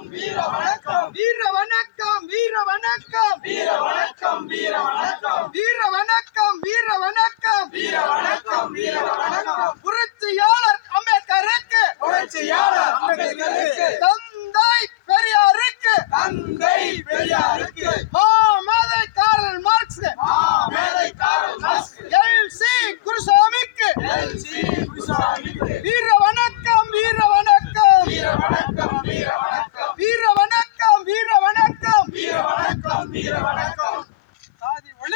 வணக்கம். வீர வணக்கம். வீர வணக்கம். வீர வணக்கம். வீர வணக்கம். வீர வணக்கம். வீர வணக்கம். வீர வணக்கம். வீர வணக்கம். வீர வணக்கம். புரட்சியாளர் அம்பேத்கருக்கு. புரட்சியாளர் அம்பேத்கருக்கு. தந்தை பெரியாருக்கு. தந்தை பெரியாருக்கு. மா காரல் மார்க்ஸ். மா காரல் மார்க்ஸ். எல் சி குருசாமிக்கு. எல் சி குருசாமி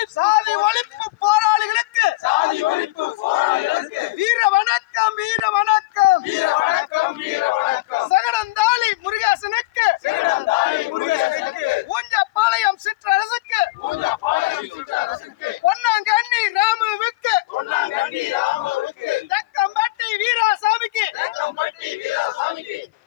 சாதி ஒழிப்பு போராளிகளுக்கு. சாதி ஒழிப்பு போராளிகளுக்கு. வீர வணக்கம் வீர வணக்கம். வீர வணக்கம் வீர வணக்கம். சகடந்தாலி முருகேசனுக்கு. சகடந்தாலி முருகேசனுக்கு. ஊஞ்சப்பாளையம் சிற்றரசுக்கு. ஊஞ்சப்பாளையம் சிற்றரசுக்கு. பொன்னாங்கண்ணி ராமுவுக்கு. பொன்னாங்கண்ணி ராமுவுக்கு. தக்கம்பட்டி வீராசாமிக்கு. தக்கம்பட்டி வீராசாமிக்கு.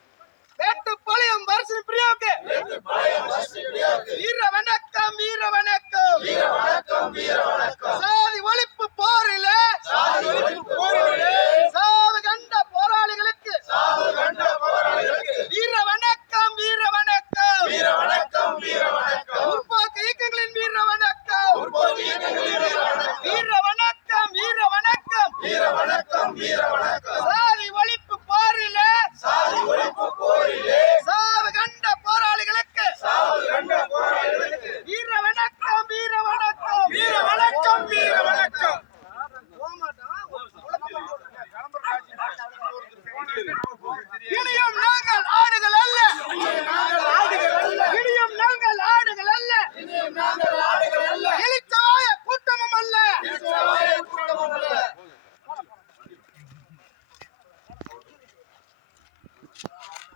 America!